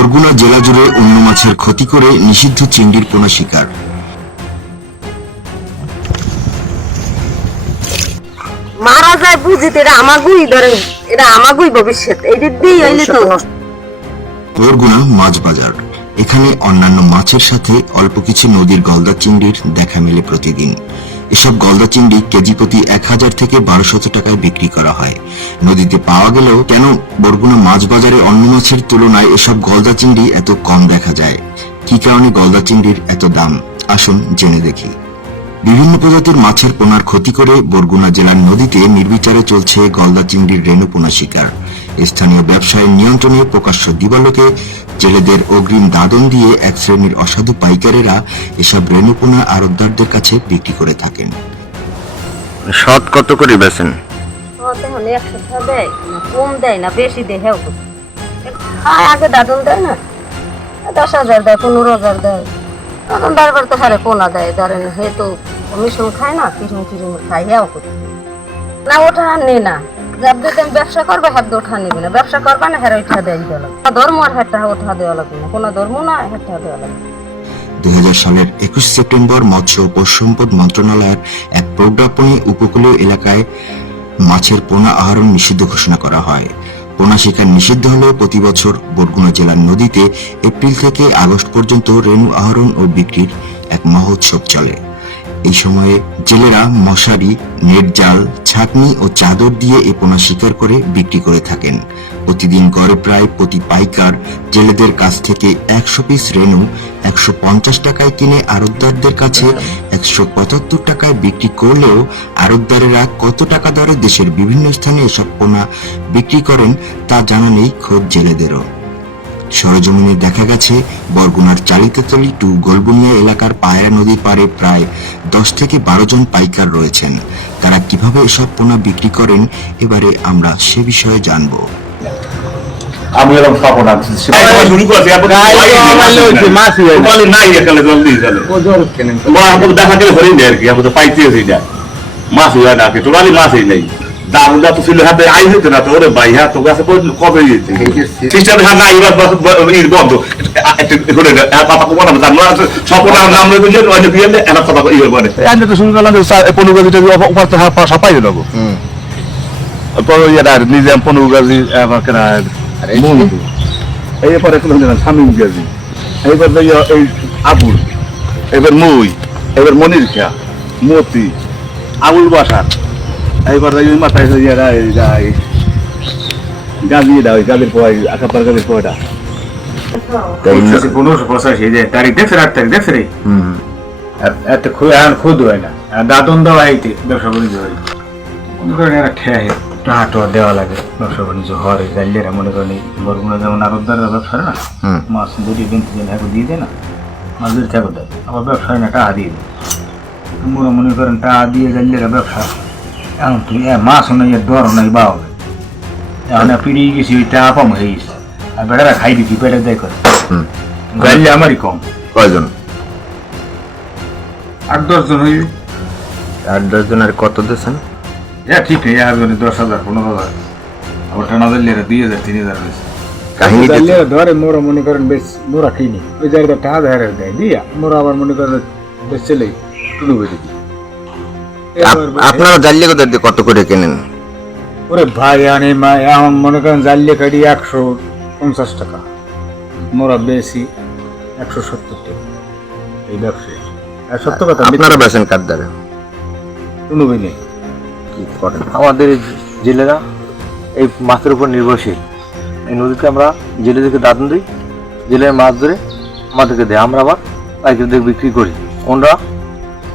বরগুনা জেলা জুড়ে অন্য মাছের ক্ষতি করে নিষিদ্ধ চিংড়ির পোনা শিকার। মারা যায় বুঝিতে এটা আমাগুই ধরেন, এটা আমাগুই ভবিষ্যৎ, এইটা দিয়ে হইলে তো। বরগুনা মাছ বাজার, এখানে অন্যান্য মাছের সাথে অল্প কিছু নদীর গলদা চিংড়ির দেখা মেলে প্রতিদিন। এসব গলদা চিংড়ি কেজি প্রতি 1000 থেকে 1200 টাকায় বিক্রি করা হয়। নদীতে পাওয়া গেলেও কেন বরগুনা মাছ বাজারে অন্য মাছের তুলনায় এসব গলদা চিংড়ি এত কম দেখা যায়? কি কারণে গলদা চিংড়ির এত দাম? আসুন জেনে দেখি। বিভিন্ন প্রজাতির মাছের পোনার ক্ষতি করে বরগুনা জেলার নদীতে নির্বিচারে চলছে গলদা চিংড়ির রেণু পোনা শিকার। স্থানীয় ব্যবসায়ীর নিয়ন্ত্রণে প্রকাশ্য দিবালোকে জেলেদের অগ্রিম দাদন দিয়ে এক শ্রেণীর অসাধু পাইকারেরা এসব রেণু পোনা আড়তদারদের কাছে বিক্রি করে থাকেন। শত কত করে বেচেন? এখন 100 টাকা দেয় না, কম দেয় না, বেশি দেয়। হ্যাঁ আগে দাদন দেয় না, 10,000 দেয়, 15,000 দেয়। এখন বারবার তো হারে পোনা দেয়, ধরেন হে তো কমিশন খায় না, কিরম খায়। হ্যাঁ না, ওঠা নে না, ব্যবসা করবে হাত ওঠা নেবে না, ব্যবসা করবে না হ্যাঁ ওঠা দেয় দেওয়া লাগবে, ধর্ম আর হাতটা ওঠা দেওয়া লাগবে না, কোনো ধর্ম না হাতটা দেওয়া লাগবে। 2000 সালের 21 সেপ্টেম্বর মৎস্য ও পশু সম্পদ মন্ত্রণালয়ের এক প্রজ্ঞাপনে উপকূলীয় এলাকায় মাছের পোনা আহরণ নিষিদ্ধ ঘোষণা করা হয়। পোনা শিকার নিষিদ্ধ হলেও প্রতি বছর বরগুনা জেলার নদীতে এপ্রিল থেকে আগস্ট পর্যন্ত রেণু আহরণ ও বিক্রির এক মহোৎসব চলে। এই সময়ে জেলেরা মশারি, নেট জাল, ছাঁকনি ও চাদর দিয়ে এই পোনা শিকার করে বিক্রি করে থাকেন। প্রতিদিন গড়ে প্রায় প্রতি পাইকার জেলেদের কাছ থেকে 100 পিস রেণু 150 টাকায় কিনে আড়তদারদের কাছে 175 টাকায় বিক্রি করলেও আড়তদারেরা কত টাকা দরে দেশের বিভিন্ন স্থানে এসব পোনা বিক্রি করেন তা জানা নেই খোদ জেলেদেরও। সরেজমিনে দেখা গেছে বরগুনার চালিতাতলি টু গোলবুনিয়া এলাকার পায়রা নদীর পাড়ে প্রায় 10 থেকে 12 জন পাইকার রয়েছেন। তারা কিভাবে এসব পোনা বিক্রি করেন এবারে আমরা সে বিষয়ে জানব। আমি এরকম স্বপ্ন আছি শুরু করছি দেখা গেলে হরিণ আর কি আমাদের পাইতে মাছ হয় না, টোটালি মাছই নেই। দামটা তো ছিল হাতে আই হইতো না তো, ওরে ভাই হ্যাঁ তোর কাছে কবে দিয়েছে সিস্টেমে হ্যাঁ না এবার বন্ধ কথা কমানো স্বপ্ন নাম রয়েছে এনা কথা ইয়ে করে তো শুরু করলাম 15 কেজি সবাই দিল নিজে 15 কেজি বন্ধু এরপরে স্বামী গেছি, এইবার এই আবুল, এবার মই, এবার মনির খা, মতি, আবুল বাসার, এইবার মাথায় গাজি ওই গাজের পোয়া আকাপার গাজের পোয়াটা 1585 তারিখে ফেরার তারিখে ফেরে এত খুদ হয় না, দাদন দেওয়া হইতে ব্যবসা বাণিজ্য হয় মনে করেন এরা খেয়ে টাকা দেওয়া লাগে, ব্যবসা বাণিজ্য হয়। জানলেরা মনে করেন বরগুনা যেমন আরবদারের ব্যবসা না, মাছ দুটি কিনতে দিন এখন দিয়ে দেয় না, মাছ দুটি ঠেকো দেয়, আবার ব্যবসায় না টাকা দিয়ে দেয়। মনে করেন টাকা দিয়ে জানলেরা ব্যবসা, এখন তুমি মাছও নাই, দরও নাই, বা হবে এখন পিড়িয়ে গেছি, ওই টাকা কম হয়ে গেছে, আর বেটারা খাই দিচ্ছি, পেটে দেয় করে জানলে আমারই কম। কয়জন? 8-10 জন হয়ে 8-10 জনের কত দিয়েছেন? ঠিক নেই, 10,000 15,000, আবার টানা দিলে 2,000 3,000 হয়েছে। কাহিনী ধরে মোরা মনে করেন বেশ মোরা কিনি ওই জায়গাটা টাকা ধরে দেয় দিয়া মোরা আবার মনে করেন বেশ চলে টুলু বেঁধে দিই। আপনারা জানলে কত করে কেনেন? ওরে ভাই আনে মা এখন মনে করেন জানলে কাটি 150 টাকা, মোরা বেশি 170 টাকা। এই ব্যবসায়ী সত্য কথা। আপনারা বেচেন কার দ্বারা? টুলু বেঁধে কি করেন? আমাদের জেলেরা এই মাছের উপর নির্ভরশীল। এই নদীতে আমরা জেলেদেরকে দাদন দিই, জেলের মাছ ধরে আমাদেরকে দেয়, আমরা আবার পাইকারদের বিক্রি করি, ওনারা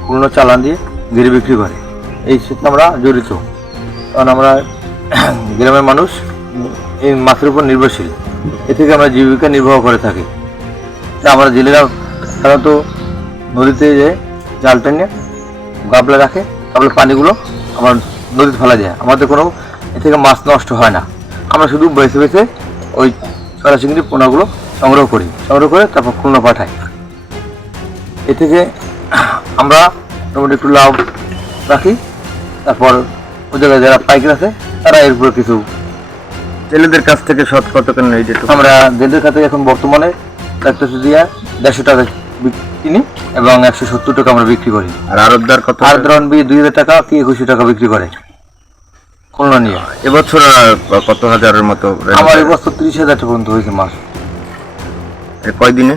পুরনো চালান দিয়ে ঘিরে বিক্রি করে। এই সাথে আমরা জড়িত, কারণ আমরা গ্রামের মানুষ এই মাছের উপর নির্ভরশীল, এ থেকে আমরা জীবিকা নির্বাহ করে থাকি। তা আমরা জেলেরা সাধারণত নদীতে যে জাল টেনে গাবলা রাখে, গাবলার পানিগুলো আমার নদীতে ফেলা যায়, আমাদের কোনো এ থেকে মাছ নষ্ট হয় না। আমরা শুধু বেছে বেছে ওই চড়া চিংড়ি পোনাগুলো সংগ্রহ করি, সংগ্রহ করে তারপর খুলনা পাঠাই। এ থেকে আমরা মোটামুটি একটু লাভ রাখি। তারপর ওই জায়গায় যারা পাইকার আছে তারা এর উপরে কিছু জেলেদের কাছ থেকে শত কত কেন এই যে একটু- আমরা জেলের কাছে এখন বর্তমানে 150 দিয়া 150 টাকা কিনি এবং 170 টাকা আমরা বিক্রি করি। আর আরবদার কত? আর ধরুন 2000 টাকা কি 2100 টাকা বিক্রি করে খুলনা নিয়ে। এবছর কত হাজারের মতো আমার এবছর 30,000 টাকা পর্যন্ত হয়েছে মাছ। কয়দিনে?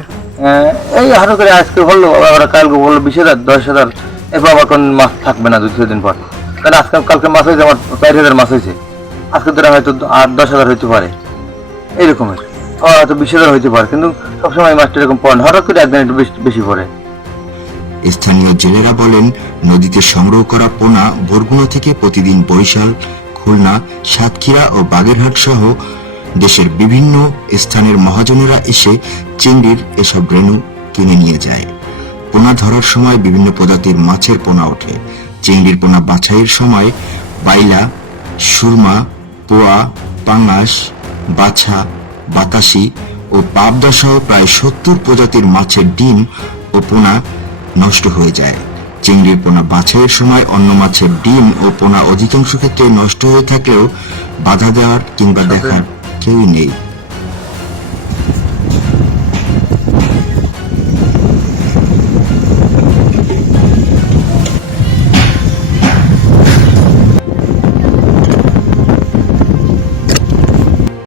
এই হারো করে আজকে হলো, আবার কালকে বললো 20,000 10,000, এরপর আবার কোন মাছ থাকবে না 2-3 দিন পর। তাহলে আজকে কালকে মাছ হয়েছে আমার 4,000 মাছ হয়েছে, আজকে ধরে হয়তো 8-10,000 হইতে পারে, এইরকমের হয়তো 20,000 হইতে পারে, কিন্তু সবসময় মাছটা এরকম পড়ে না, হঠাৎ করে একদিন একটু বেশি পড়ে। স্থানীয় জেলেরা বলেন, নদীতে সংগ্রহ করা পোনা বরগুনা থেকে প্রতিদিন বরিশাল, খুলনা, সাতক্ষীরা ও বাগেরহাট সহ দেশের বিভিন্ন স্থানের মহাজনেরা এসে চিংড়ির এসব রেণু কিনে নিয়ে যায়। পোনা ধরার সময় বিভিন্ন প্রজাতির মাছের পোনা ওঠে। চিংড়ির পোনা বাছাইয়ের সময় বাইলা, সুরমা, পোয়া, পাঙ্গাস, বাছা, বাতাসি ও পাবদা সহ প্রায় 70 প্রজাতির মাছের ডিম ও পোনা নষ্ট হয়ে যায়। চিংড়ির পোনা বাছাইয়ের সময় অন্য মাছের ডিম ও পোনা অধিকাংশ ক্ষেত্রে নষ্ট হয়ে থাকলেও বাধা দেওয়ার কিংবা দেখার কেউই নেই।